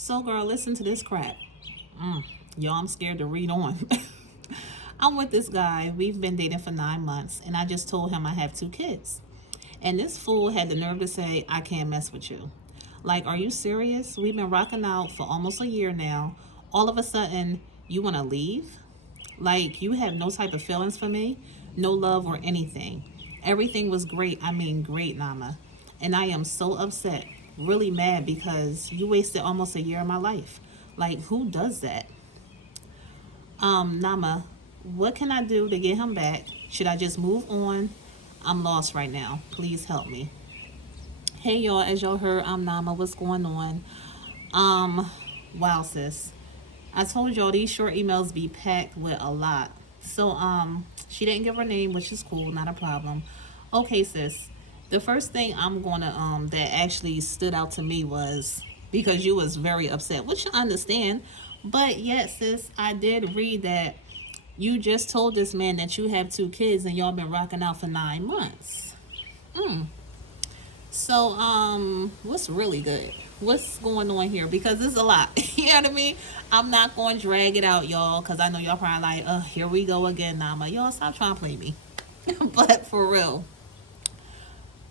So, girl, listen to this crap. Y'all, I'm scared to read on. I'm with this guy. We've been dating for 9 months, and I just told him I have 2 kids. And this fool had the nerve to say, I can't mess with you. Like, are you serious? We've been rocking out for almost a year now. All of a sudden, you want to leave? Like, you have no type of feelings for me, no love or anything. Everything was great. I mean, great, Nama. And I am so upset, really mad because you wasted almost a year of my life. Like, who does that? Nama, what can I do to get him back? Should I just move on? I'm lost right now. Please help me. Hey, y'all. As y'all heard, I'm Nama. What's going on? Um, wow, sis. I told y'all these short emails be packed with a lot. So, she didn't give her name, which is cool, not a problem. Okay, sis. The first thing I'm gonna that actually stood out to me was because you was very upset, which I understand. But yet, sis, I did read that you just told this man that you have 2 kids and y'all been rocking out for 9 months. So, what's really good? What's going on here? Because it's a lot. You know what I mean? I'm not going to drag it out, y'all, because I know y'all probably like, here we go again, Nama. Y'all stop trying to play me. But for real,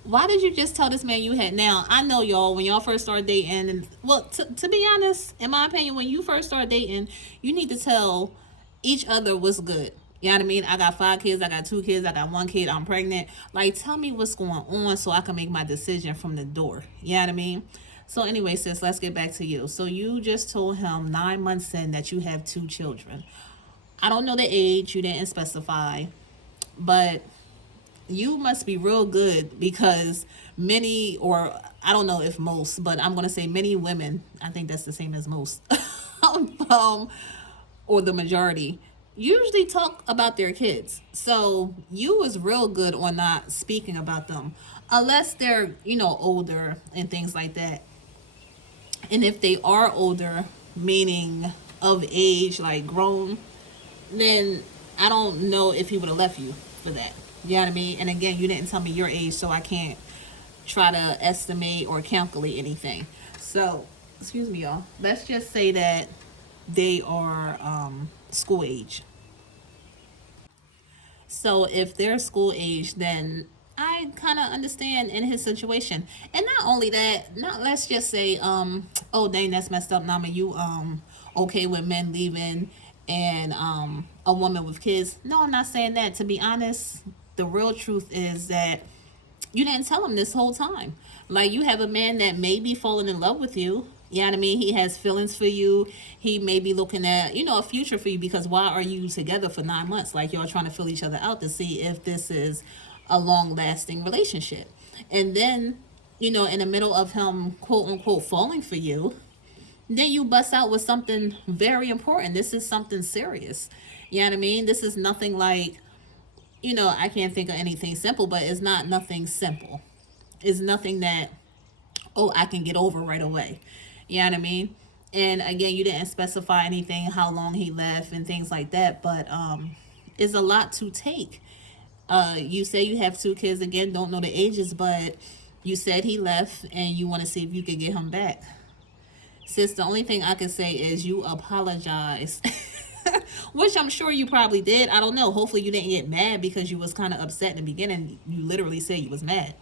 why did you just tell this man you had? Now, I know y'all, when y'all first started dating, and well, to be honest, in my opinion, when you first start dating, you need to tell each other what's good. You know what I mean? I got 5 kids, I got 2 kids, I got 1 kid, I'm pregnant. Like, tell me what's going on so I can make my decision from the door. You know what I mean? So, anyway, sis, let's get back to you. So, you just told him 9 months in that you have 2 children. I don't know the age, you didn't specify, but you must be real good because many, or I don't know if most, but I'm going to say many women, I think that's the same as most, um, or the majority, usually talk about their kids. So you was real good on not speaking about them unless they're, older and things like that. And if they are older, meaning of age, like grown, then I don't know if he would have left you for that. You know what I mean? And again, you didn't tell me your age, so I can't try to estimate or calculate anything. So, excuse me, y'all. Let's just say that they are school age. So if they're school age, then I kind of understand in his situation. And not only that, not let's just say, oh dang, that's messed up, Nama. You okay with men leaving and a woman with kids? No, I'm not saying that. To be honest, the real truth is that you didn't tell him this whole time. Like, you have a man that may be falling in love with you. You know what I mean? He has feelings for you. He may be looking at, a future for you, because why are you together for 9 months? Like, y'all trying to fill each other out to see if this is a long lasting relationship. And then, in the middle of him, quote unquote, falling for you, then you bust out with something very important. This is something serious. You know what I mean? This is nothing like, I can't think of anything simple, but it's not nothing simple. It's nothing that, oh, I can get over right away. You know what I mean? And again, you didn't specify anything, how long he left and things like that, but it's a lot to take. You say you have 2 kids, again, don't know the ages, but you said he left and you want to see if you could get him back. Sis, the only thing I can say is you apologize. Which I'm sure you probably did. I don't know. Hopefully you didn't get mad because you was kind of upset in the beginning. You literally said you was mad.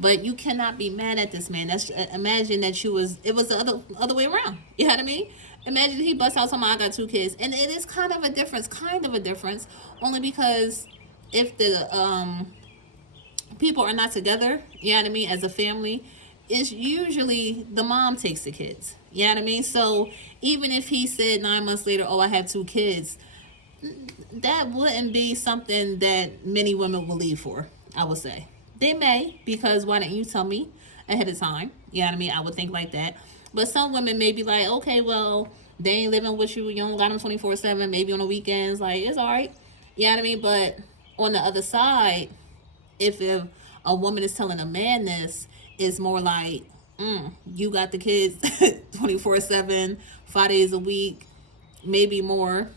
But you cannot be mad at this man. That's imagine that it was the other way around. You know what I mean? Imagine he busts out something, I got 2 kids. And it is kind of a difference. Only because if the people are not together, you know what I mean, as a family, it's usually the mom takes the kids. You know what I mean? So even if he said 9 months later, oh, I have 2 kids, that wouldn't be something that many women will leave for, I would say. They may, because why didn't you tell me ahead of time? You know what I mean? I would think like that. But some women may be like, okay, well, they ain't living with you. You don't got them 24/7, maybe on the weekends. Like, it's all right. You know what I mean? But on the other side, if a woman is telling a man this, it's more like, you got the kids 24/7, 5 days a week, maybe more.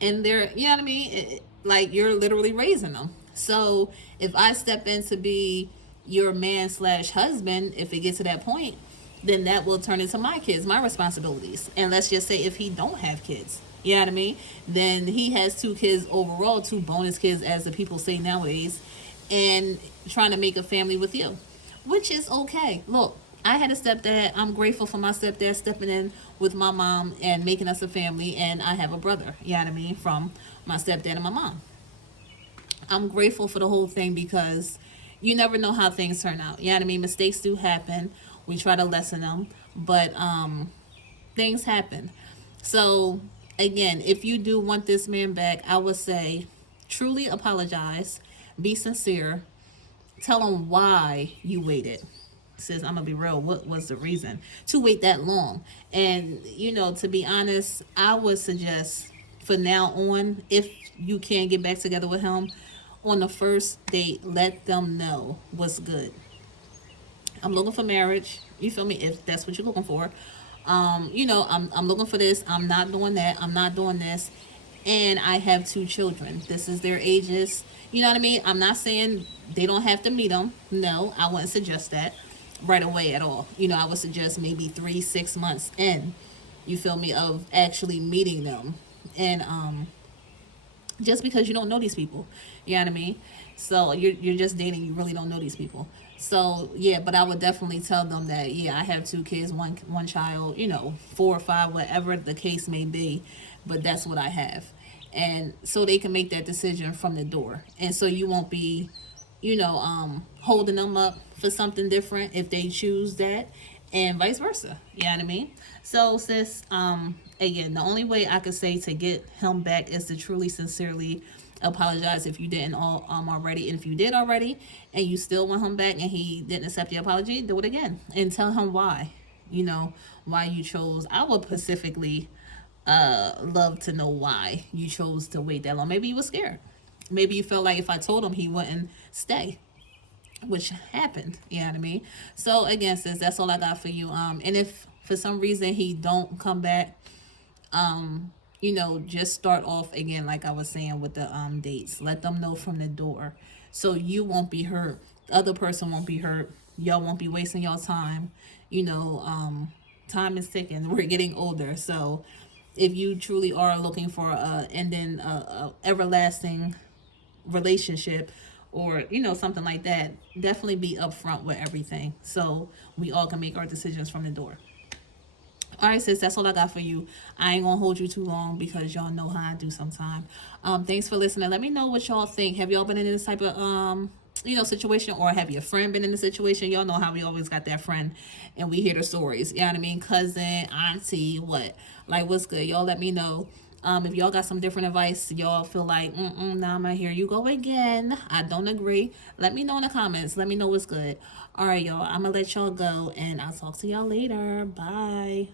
And they're, you know what I mean? Like, you're literally raising them. So if I step in to be your man slash husband, if it gets to that point, then that will turn into my kids, my responsibilities. And let's just say if he don't have kids, you know what I mean? Then he has two kids overall, two bonus kids, as the people say nowadays, and trying to make a family with you, which is okay. Look, I had a stepdad. I'm grateful for my stepdad stepping in with my mom and making us a family. And I have a brother, you know what I mean, from my stepdad and my mom. I'm grateful for the whole thing because you never know how things turn out. You know what I mean? Mistakes do happen. We try to lessen them, but things happen. So again, if you do want this man back, I would say truly apologize, be sincere, tell him why you waited. Says, I'm gonna be real, what was the reason to wait that long? And to be honest, I would suggest for now on, if you can get back together with him on the first date, let them know what's good. I'm looking for marriage. You feel me? If that's what you're looking for. I'm looking for this. I'm not doing that. I'm not doing this. And I have two children. This is their ages. You know what I mean? I'm not saying they don't have to meet them. No, I wouldn't suggest that right away at all. I would suggest maybe 3, 6 months in, you feel me, of actually meeting them. And just because you don't know these people. You know what I mean? So you're just dating, you really don't know these people. So yeah, but I would definitely tell them that yeah, I have two kids, one child, 4 or 5, whatever the case may be, but that's what I have. And so they can make that decision from the door. And so you won't be, holding them up for something different if they choose that, and vice versa. You know what I mean? So, sis, again, the only way I could say to get him back is to truly, sincerely apologize if you didn't already. And if you did already and you still want him back and he didn't accept your apology, do it again and tell him why. Why you chose. I would specifically love to know why you chose to wait that long. Maybe you were scared. Maybe you felt like if I told him he wouldn't stay, which happened. You know what I mean? So again, sis, that's all I got for you. And if for some reason he don't come back, just start off again, like I was saying with the dates. Let them know from the door, so you won't be hurt. The other person won't be hurt. Y'all won't be wasting y'all time. Time is ticking. We're getting older, so if you truly are looking for a everlasting relationship, or something like that, definitely be upfront with everything so we all can make our decisions from the door. All right, sis, that's all I got for you. I ain't gonna hold you too long because y'all know how I do sometime. Thanks for listening. Let me know what y'all think. Have y'all been in this type of situation, or have your friend been in the situation? Y'all know how we always got that friend and we hear the stories. You know what I mean? Cousin, auntie, what? Like, what's good? Y'all let me know. If y'all got some different advice, y'all feel like, nah, I'm not here. You go again. I don't agree. Let me know in the comments. Let me know what's good. All right, y'all. I'm going to let y'all go, and I'll talk to y'all later. Bye.